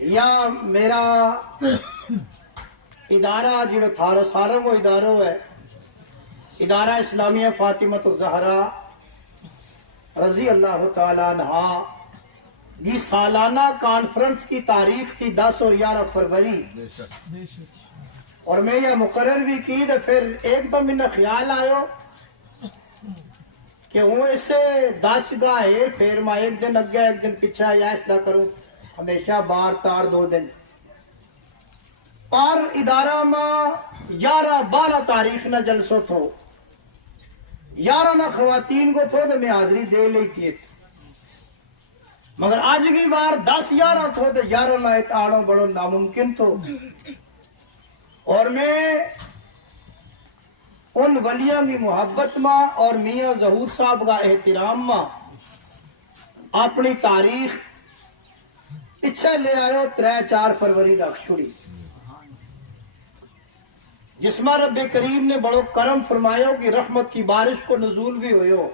یا میرا ادارہ جڑو تھارا سارا وہ ادارہ ہے ادارہ اسلامیہ فاطمۃ الزہرا رضی اللہ تعالیٰ عنہا یہ سالانہ کانفرنس کی تاریخ تھی 10 اور 11 فروری اور میں یہ مقرر بھی کی تو پھر ایک دم انہیں خیال آئے کہ وہ اسے 10 گاہ ہیر پھر میں ایک دن اگیا ایک دن پیچھا یا اس طرح کروں ہمیشہ بار تار 2 دن اور ادارہ میں 11-12 تاریخ نہ جلسو تھو 11 نہ خواتین کو تھو تو میں حاضری دے لی تھی مگر آج کی بار 10-11 تھو تو 11 نہ اتاڑوں بڑو ناممکن تھو اور میں ان ولیوں کی محبت ماں اور میاں ظہور صاحب کا احترام ماں اپنی تاریخ پیچھے لے آئے 3-4 فروری رکھ چھڑی جس میں رب کریم نے بڑو کرم فرمایا کہ رحمت کی بارش کو نزول بھی ہوئے ہو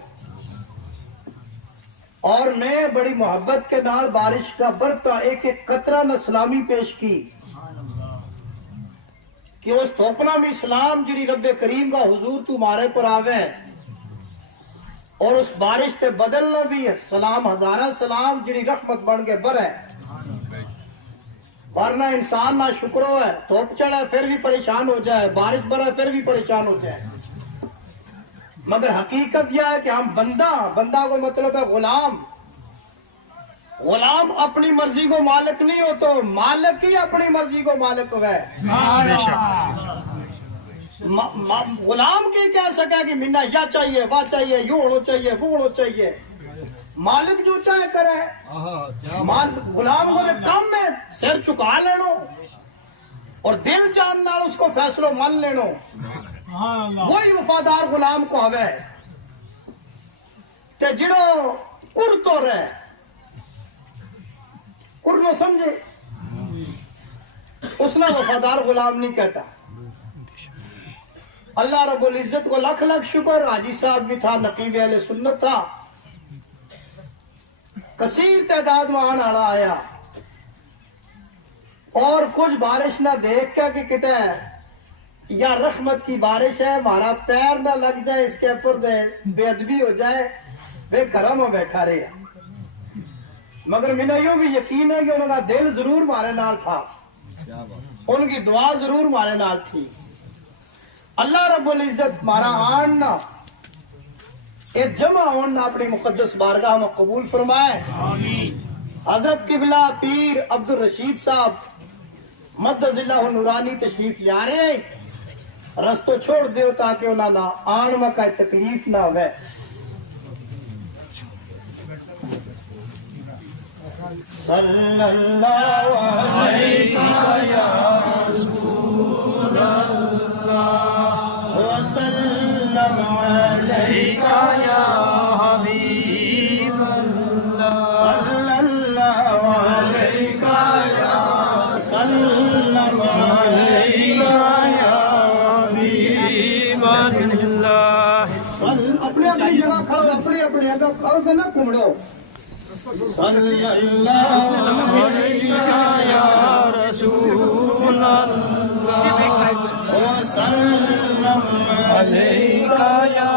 اور میں بڑی محبت کے نال بارش کا برتا ایک قطرہ نہ سلامی پیش کی کہ اس تھوپنا بھی اسلام جڑی رب کریم کا حضور تمہارے پر آوے اور اس بارش تے بدلنا بھی سلام ہزارہ سلام جڑی رحمت بن کے بر ہے ورنہ انسان نہ شکرو ہے دھوپ چڑھا پھر بھی پریشان ہو جائے بارش برا پھر بھی پریشان ہو جائے مگر حقیقت یہ ہے کہ ہم بندہ کو مطلب ہے غلام اپنی مرضی کو مالک نہیں ہو تو مالک ہی اپنی مرضی کو مالک ہے غلام کی کہہ سکے کہ منا یا چاہیے وہ چاہیے یوں ہونا چاہیے وہ ہونا چاہیے مالک جو چاہے کرے غلام کو کم میں سر چکا لینو اور دل جاننا اس کو فیصلوں من لینو وہی وفادار غلام کو ہوئے تے جنہوں کر تو رہے کر نو سمجھے اس نے وفادار غلام نہیں کہتا اللہ رب العزت کو لکھ شکر حاجی صاحب بھی تھا نقیب اہل سنت تھا کثیر تعداد میں آنا آیا اور کچھ بارش نہ دیکھ کے کہ کہتے ہیں یا رحمت کی بارش ہے ہمارا پیر نہ لگ جائے اس کے اوپر بے ادبی ہو جائے بے گھروں میں بیٹھا رہے مگر میں یوں بھی یقین ہے کہ انہوں کا دل ضرور ہمارے نال تھا ان کی دعا ضرور ہمارے نال تھی اللہ رب العزت ہمارا آننا ایک جمع ہونا اپنی مقدس بارگاہ میں قبول فرمائے حضرت قبلہ پیر عبد الرشید صاحب مدد اللہ نورانی تشریف یارے رستو چھوڑ دیو تاکہ انہاں نہ آن میں کوئی تکلیف نہ ہوئے صلی اللہ علیہ یا رسول اللہ وسلم علیہ یا حبیب اللہ صلی اللہ علیہ یا سلم علیہ یا حبیب اللہ اپنے اپنی جگہ کھڑو اپنے اپنے جگہ کھڑو کہ نہ کمڑو صلی اللہ علیہ یا رسول اللہ وسلم علیہ یا